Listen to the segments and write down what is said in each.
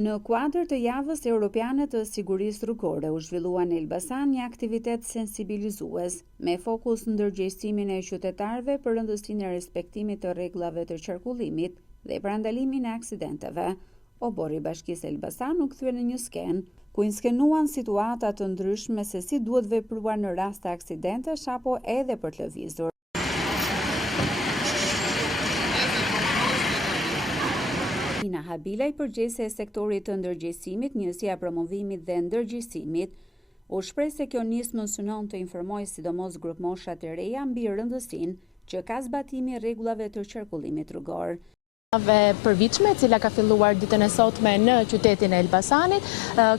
Në kuadër të javës europiane të sigurisë rrugore u zhvillua në Elbasan një aktivitet sensibilizues me fokus në ndërgjegjësimin e qytetarëve për rëndësinë e respektimit të rregullave të qarkullimit dhe parandalimin e aksidenteve. Obori i Bashkisë Elbasan u kthye në një skenë ku inskenuan situata të ndryshme se si duhet vepruar në rast të aksidentesh apo edhe për të lëvizur. Nina Habila, i përgjegjëse e sektorit të ndërgjegjësimit, njësia e promovimit dhe ndërgjegjësimit, u shpreh se kjo nismë synon të informojë sidomos grup mosha të reja mbi rëndësinë që ka zbatimi i rregullave të qarkullimit rrugor. Javë përvitshme, e cila ka filluar ditën e sotme në qytetin e Elbasanit.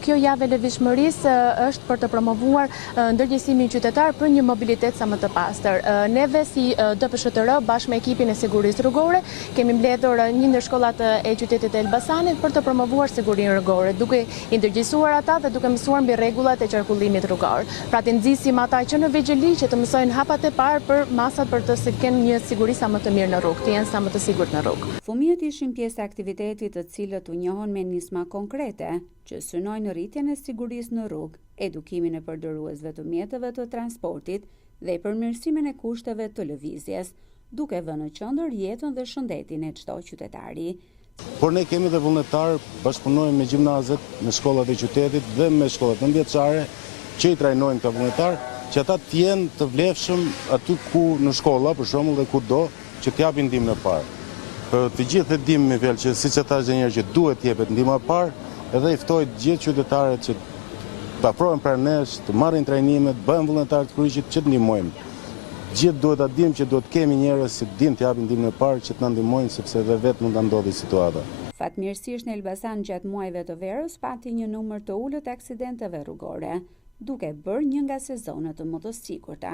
Kjo javë e lëvizshmërisë është për të promovuar ndërgjegjësimin qytetar për një mobilitet sa më të pastër. Neve si DPSHTR bashkë me ekipin e sigurisë rrugore kemi mbledhur një ndër shkollat e qytetit e Elbasanit për të promovuar sigurinë rrugore, duke i ndërgjegjësuar ata dhe duke mësuar mbi rregullat e qarkullimit rrugor. Pra të nxisim ata që në vegjëli që të mësojnë hapat e parë për masat për të kenë një siguri sa më të mirë në rrugë, të jenë sa më të sigurt në rrugë. Fëmijët ishin pjesë e aktivitetit të cilët u njohën me nisma konkrete që synojnë rritjen e sigurisë në rrugë, edukimin e përdoruesve të mjeteve të transportit dhe përmirësimin e kushteve të lëvizjes, duke vënë në qendër jetën dhe shëndetin e çdo qytetari. Por ne kemi dhe vullnetar, bashkëpunojmë me gjimnazet, me shkollat e qytetit dhe me shkollat nëntëvjeçare që i trajnojnë këta vullnetar, që ata të jenë të vlefshëm aty ku në shkolla, për shembull, dhe kudo që t'japin ndihmën e parë. Të gjithë e dimë me fjalë që siç e thash edhe që duhet jepet ndihma e parë, edhe i ftoj të gjithë qytetarët që të afrohen pranë nesh, të marrin trajnime, të bëhen vullnetar të kryqit që të ndihmojmë. Gjithë duhet ta dimë që duhet kemi njerëz që dinë të japin ndihmën e parë që të na ndihmojnë sepse edhe vetë mund ta ndodhi situata. Fatmirësisht në Elbasan gjatë muajve të verës pati një numër të ulët aksidenteve rrugore, duke bërë një nga sezonet të më të sigurta.